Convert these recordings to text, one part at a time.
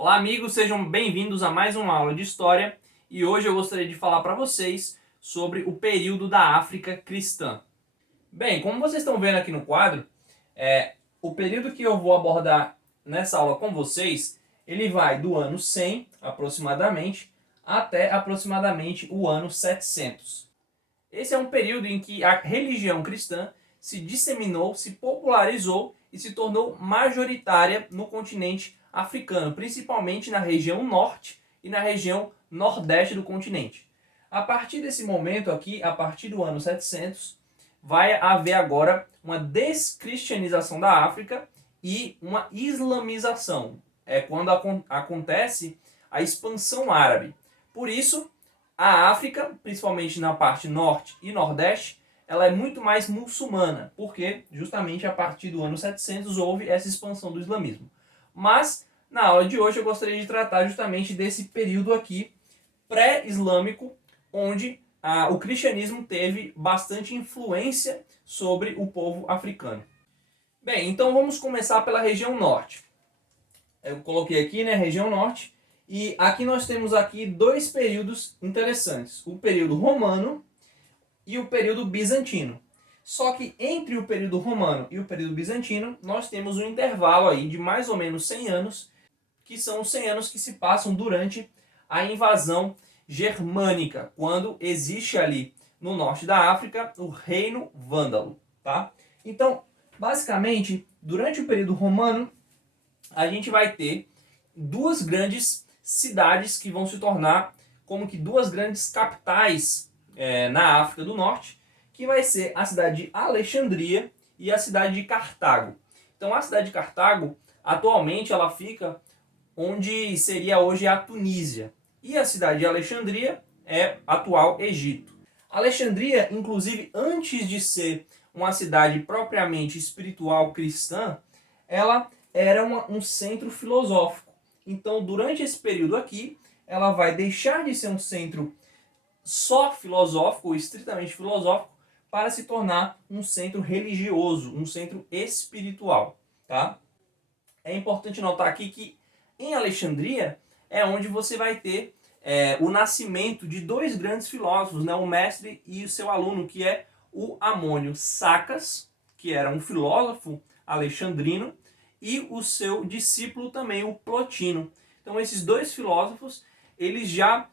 Olá amigos, sejam bem-vindos a mais uma aula de História e hoje eu gostaria de falar para vocês sobre o período da África cristã. Bem, como vocês estão vendo aqui no quadro, o período que eu vou abordar nessa aula com vocês, ele vai do ano 100 aproximadamente até aproximadamente o ano 700. Esse é um período em que a religião cristã se disseminou, se popularizou e se tornou majoritária no continente africano, principalmente na região norte e na região nordeste do continente. A partir desse momento aqui, a partir do ano 700, vai haver agora uma descristianização da África e uma islamização. É quando acontece a expansão árabe. Por isso, a África, principalmente na parte norte e nordeste, ela é muito mais muçulmana, porque justamente a partir do ano 700 houve essa expansão do islamismo. Mas na aula de hoje eu gostaria de tratar justamente desse período aqui pré-islâmico, onde o cristianismo teve bastante influência sobre o povo africano. Bem, então vamos começar pela região norte. Eu coloquei aqui, né, região norte. E aqui nós temos aqui dois períodos interessantes, o período romano e o período bizantino. Só que entre o período romano e o período bizantino, nós temos um intervalo aí de mais ou menos 100 anos, que são os 100 anos que se passam durante a invasão germânica, quando existe ali no norte da África o reino vândalo, tá? Então, basicamente, durante o período romano, a gente vai ter duas grandes cidades que vão se tornar como que duas grandes capitais na África do Norte, que vai ser a cidade de Alexandria e a cidade de Cartago. Então a cidade de Cartago, atualmente ela fica onde seria hoje a Tunísia. E a cidade de Alexandria é atual Egito. Alexandria, inclusive, antes de ser uma cidade propriamente espiritual cristã, ela era um centro filosófico. Então, durante esse período aqui, ela vai deixar de ser um centro só filosófico, ou estritamente filosófico, para se tornar um centro religioso, um centro espiritual, tá? É importante notar aqui que em Alexandria é onde você vai ter o nascimento de dois grandes filósofos, né? O mestre e o seu aluno, que é o Amônio Sacas, que era um filósofo alexandrino, e o seu discípulo também, o Plotino. Então esses dois filósofos, eles já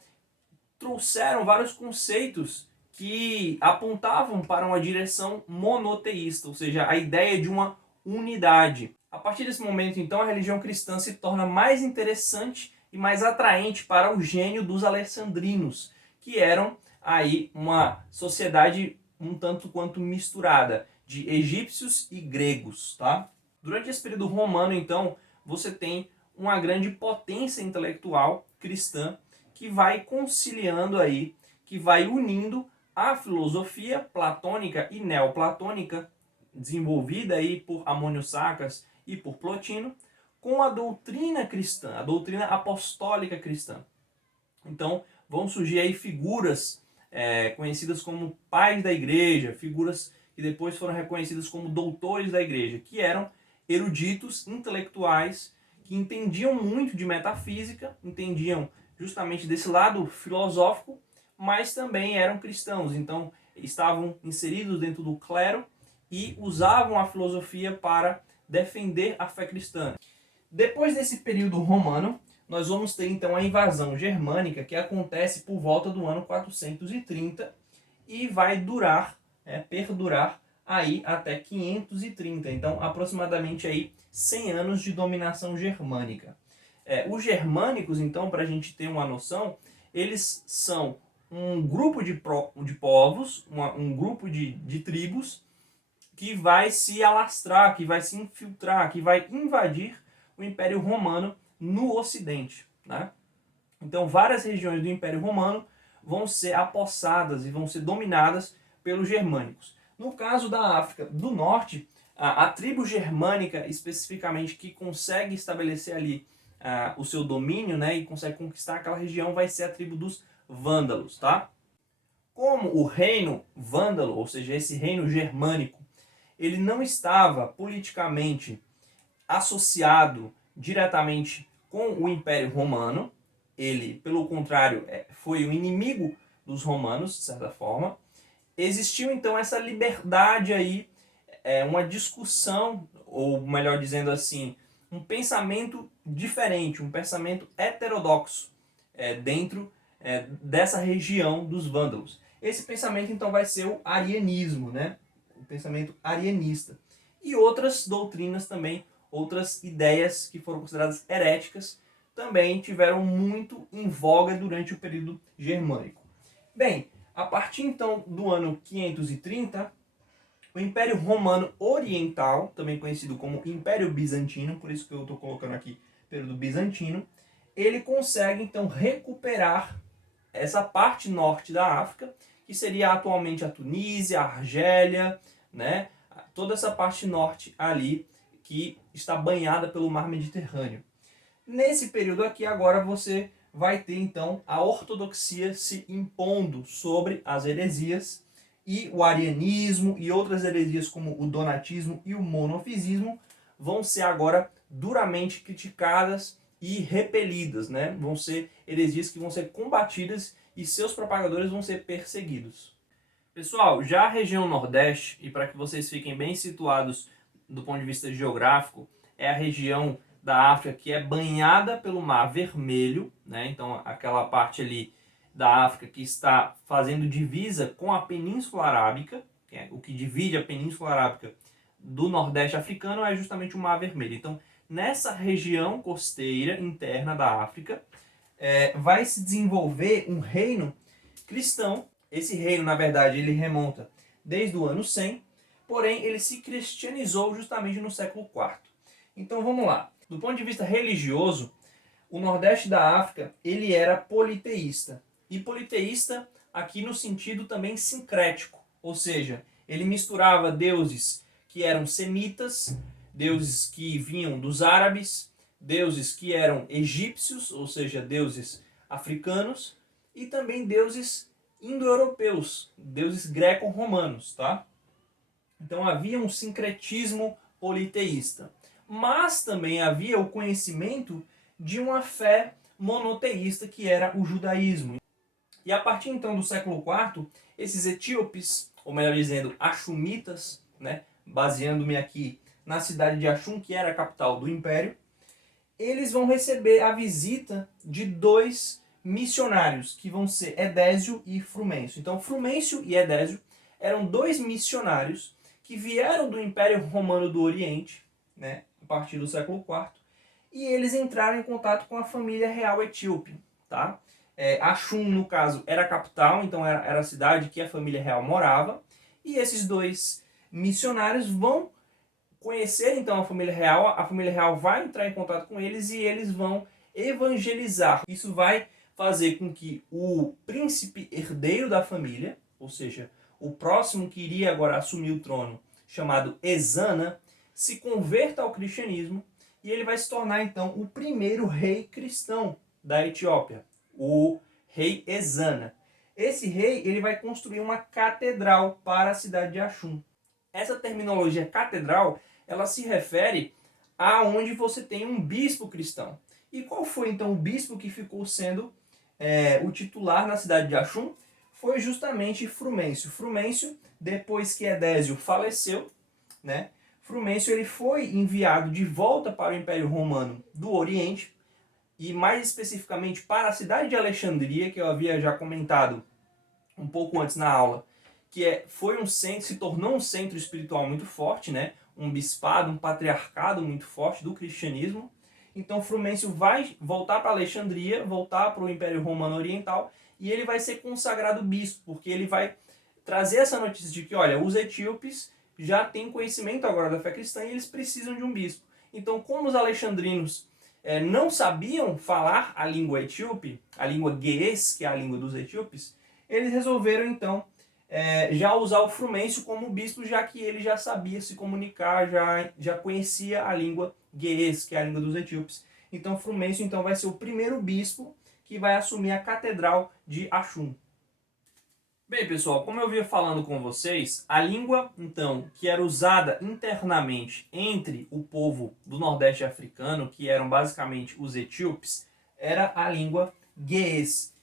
trouxeram vários conceitos que apontavam para uma direção monoteísta, ou seja, a ideia de uma unidade. A partir desse momento, então, a religião cristã se torna mais interessante e mais atraente para o gênio dos alexandrinos, que eram aí uma sociedade um tanto quanto misturada de egípcios e gregos, tá? Durante esse período romano, então, você tem uma grande potência intelectual cristã que vai conciliando aí, que vai unindo a filosofia platônica e neoplatônica, desenvolvida aí por Amônio Sacas e por Plotino, com a doutrina cristã, a doutrina apostólica cristã. Então, vão surgir aí figuras conhecidas como pais da igreja, figuras que depois foram reconhecidas como doutores da igreja, que eram eruditos, intelectuais, que entendiam muito de metafísica, entendiam justamente desse lado filosófico, mas também eram cristãos, então estavam inseridos dentro do clero e usavam a filosofia para defender a fé cristã. Depois desse período romano, nós vamos ter então a invasão germânica, que acontece por volta do ano 430 e vai durar, perdurar aí até 530. Então, aproximadamente aí 100 anos de dominação germânica. Os germânicos, então, para a gente ter uma noção, eles são um grupo de povos, um grupo de tribos que vai se alastrar, que vai se infiltrar, que vai invadir o Império Romano no Ocidente, né? Então, várias regiões do Império Romano vão ser apossadas e vão ser dominadas pelos germânicos. No caso da África do Norte, a tribo germânica, especificamente, que consegue estabelecer ali o seu domínio, né, e consegue conquistar aquela região, vai ser a tribo dos vândalos, tá? Como o reino vândalo, ou seja, esse reino germânico, ele não estava politicamente associado diretamente com o Império Romano. Ele, pelo contrário, foi o inimigo dos romanos, de certa forma. Existiu então essa liberdade aí, uma discussão, ou melhor dizendo assim, um pensamento diferente, um pensamento heterodoxo dentro dessa região dos vândalos. Esse pensamento então vai ser o arianismo, né? O pensamento arianista. E outras doutrinas também, outras ideias que foram consideradas heréticas, também tiveram muito em voga durante o período germânico. Bem, a partir então do ano 530, o Império Romano Oriental, também conhecido como Império Bizantino, por isso que eu estou colocando aqui período bizantino, ele consegue então recuperar essa parte norte da África, que seria atualmente a Tunísia, a Argélia, né? Toda essa parte norte ali que está banhada pelo mar Mediterrâneo. Nesse período aqui agora você vai ter então a ortodoxia se impondo sobre as heresias, e o arianismo e outras heresias como o donatismo e o monofisismo vão ser agora duramente criticadas e repelidas, né? Vão ser heresias que vão ser combatidas e seus propagadores vão ser perseguidos. Pessoal, já a região Nordeste, e para que vocês fiquem bem situados do ponto de vista geográfico, é a região da África que é banhada pelo Mar Vermelho, né? Então aquela parte ali da África que está fazendo divisa com a Península Arábica, o que divide a Península Arábica do Nordeste africano é justamente o Mar Vermelho. Então nessa região costeira interna da África vai se desenvolver um reino cristão. Esse reino, na verdade, ele remonta desde o ano 100, porém ele se cristianizou justamente no século IV. Então vamos lá. Do ponto de vista religioso, o Nordeste da África ele era politeísta. E politeísta aqui no sentido também sincrético, ou seja, ele misturava deuses que eram semitas, deuses que vinham dos árabes, deuses que eram egípcios, ou seja, deuses africanos, e também deuses indo-europeus, deuses greco-romanos, tá? Então havia um sincretismo politeísta. Mas também havia o conhecimento de uma fé monoteísta que era o judaísmo. E a partir então do século IV, esses etíopes, ou melhor dizendo, axumitas, né, baseando-me aqui na cidade de Axum, que era a capital do império, eles vão receber a visita de dois missionários, que vão ser Edésio e Frumêncio. Então, Frumêncio e Edésio eram dois missionários que vieram do Império Romano do Oriente, né, a partir do século IV, e eles entraram em contato com a família real etíope. Tá? Axum, no caso, era a capital, então era a cidade que a família real morava, e esses dois missionários vão conhecer então a família real vai entrar em contato com eles e eles vão evangelizar. Isso vai fazer com que o príncipe herdeiro da família, ou seja, o próximo que iria agora assumir o trono, chamado Ezana, se converta ao cristianismo e ele vai se tornar então o primeiro rei cristão da Etiópia, o rei Ezana. Esse rei ele vai construir uma catedral para a cidade de Axum. Essa terminologia catedral, ela se refere a onde você tem um bispo cristão. E qual foi então o bispo que ficou sendo o titular na cidade de Axum? Foi justamente Frumêncio. Frumêncio, depois que Edésio faleceu, né, Frumêncio ele foi enviado de volta para o Império Romano do Oriente, e mais especificamente para a cidade de Alexandria, que eu havia já comentado um pouco antes na aula, que foi um centro, se tornou um centro espiritual muito forte, né? Um bispado, um patriarcado muito forte do cristianismo. Então Frumêncio vai voltar para Alexandria, voltar para o Império Romano Oriental, e ele vai ser consagrado bispo, porque ele vai trazer essa notícia de que, olha, os etíopes já têm conhecimento agora da fé cristã e eles precisam de um bispo. Então, como os alexandrinos não sabiam falar a língua etíope, a língua ge'ez, que é a língua dos etíopes, eles resolveram então já usar o Frumêncio como bispo, já que ele já sabia se comunicar, já conhecia a língua ge'ez, que é a língua dos etíopes. Então Frumêncio então, vai ser o primeiro bispo que vai assumir a catedral de Axum. Bem, pessoal, como eu vinha falando com vocês, a língua, então, que era usada internamente entre o povo do Nordeste africano, que eram basicamente os etíopes, era a língua gueês.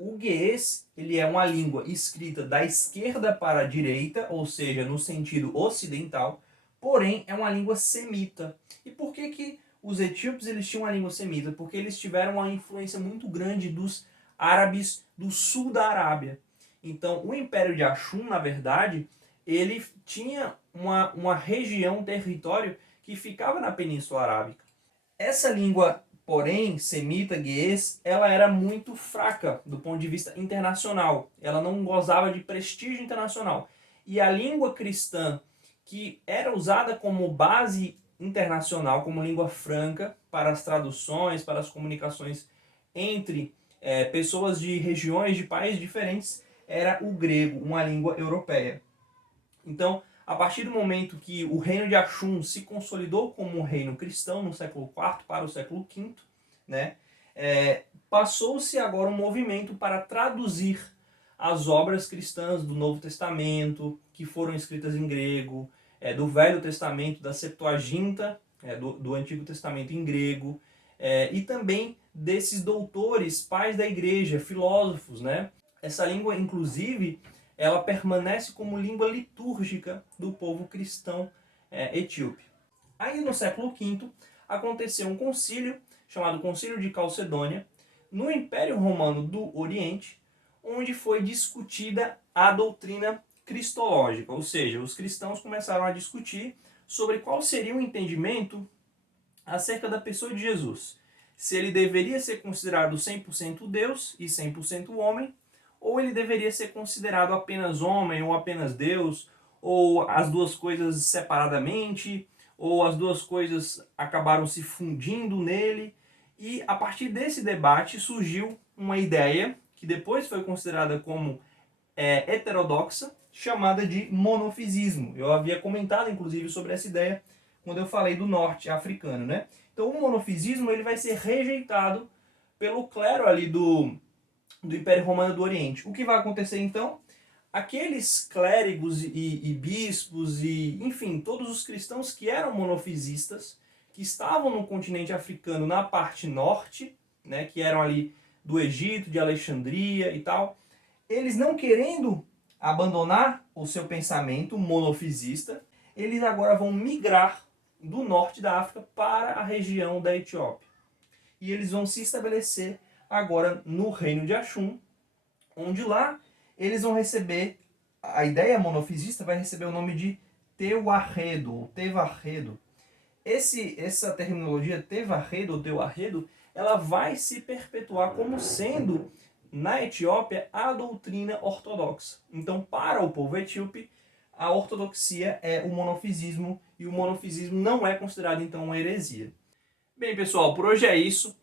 O gueês, ele é uma língua escrita da esquerda para a direita, ou seja, no sentido ocidental, porém é uma língua semita. E por que que os etíopes eles tinham uma língua semita? Porque eles tiveram uma influência muito grande dos árabes do sul da Arábia. Então, o Império de Axum, na verdade, ele tinha uma região, um território que ficava na Península Arábica. Essa língua, porém, semita, gueês, ela era muito fraca do ponto de vista internacional. Ela não gozava de prestígio internacional. E a língua cristã, que era usada como base internacional, como língua franca para as traduções, para as comunicações entre pessoas de regiões, de países diferentes, era o grego, uma língua europeia. Então, a partir do momento que o reino de Axum se consolidou como um reino cristão no século IV para o século V, né, passou-se agora um movimento para traduzir as obras cristãs do Novo Testamento, que foram escritas em grego, do Velho Testamento, da Septuaginta, do Antigo Testamento em grego, e também desses doutores, pais da igreja, filósofos, né? Essa língua, inclusive, ela permanece como língua litúrgica do povo cristão etíope. Aí no século V aconteceu um concílio chamado Concílio de Calcedônia no Império Romano do Oriente, onde foi discutida a doutrina cristológica, ou seja, os cristãos começaram a discutir sobre qual seria o entendimento acerca da pessoa de Jesus. Se ele deveria ser considerado 100% Deus e 100% homem, ou ele deveria ser considerado apenas homem ou apenas Deus, ou as duas coisas separadamente, ou as duas coisas acabaram se fundindo nele. E a partir desse debate surgiu uma ideia que depois foi considerada como heterodoxa, chamada de monofisismo. Eu havia comentado inclusive sobre essa ideia quando eu falei do norte africano, né? Então o monofisismo ele vai ser rejeitado pelo clero ali do Império Romano do Oriente. O que vai acontecer então? Aqueles clérigos e bispos e, enfim, todos os cristãos que eram monofisistas, que estavam no continente africano na parte norte, né, que eram ali do Egito, de Alexandria e tal, eles não querendo abandonar o seu pensamento monofisista, eles agora vão migrar do norte da África para a região da Etiópia. E eles vão se estabelecer agora no reino de Axum, onde lá eles vão receber, a ideia monofisista vai receber o nome de Teuarredo, ou Tevarredo. Essa terminologia Tevarredo ou Teuarredo, ela vai se perpetuar como sendo, na Etiópia, a doutrina ortodoxa. Então, para o povo etíope, a ortodoxia é o monofisismo, e o monofisismo não é considerado, então, uma heresia. Bem, pessoal, por hoje é isso.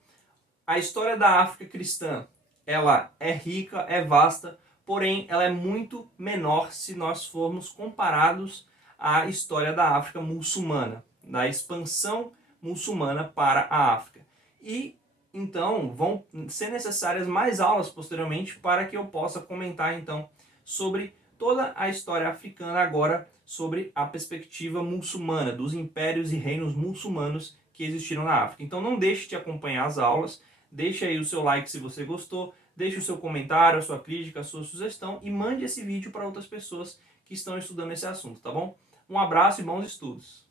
A história da África cristã, ela é rica, é vasta, porém ela é muito menor se nós formos comparados à história da África muçulmana, da expansão muçulmana para a África. E então vão ser necessárias mais aulas posteriormente para que eu possa comentar então sobre toda a história africana agora sobre a perspectiva muçulmana, dos impérios e reinos muçulmanos que existiram na África. Então não deixe de acompanhar as aulas. Deixe aí o seu like se você gostou, deixe o seu comentário, a sua crítica, a sua sugestão e mande esse vídeo para outras pessoas que estão estudando esse assunto, tá bom? Um abraço e bons estudos!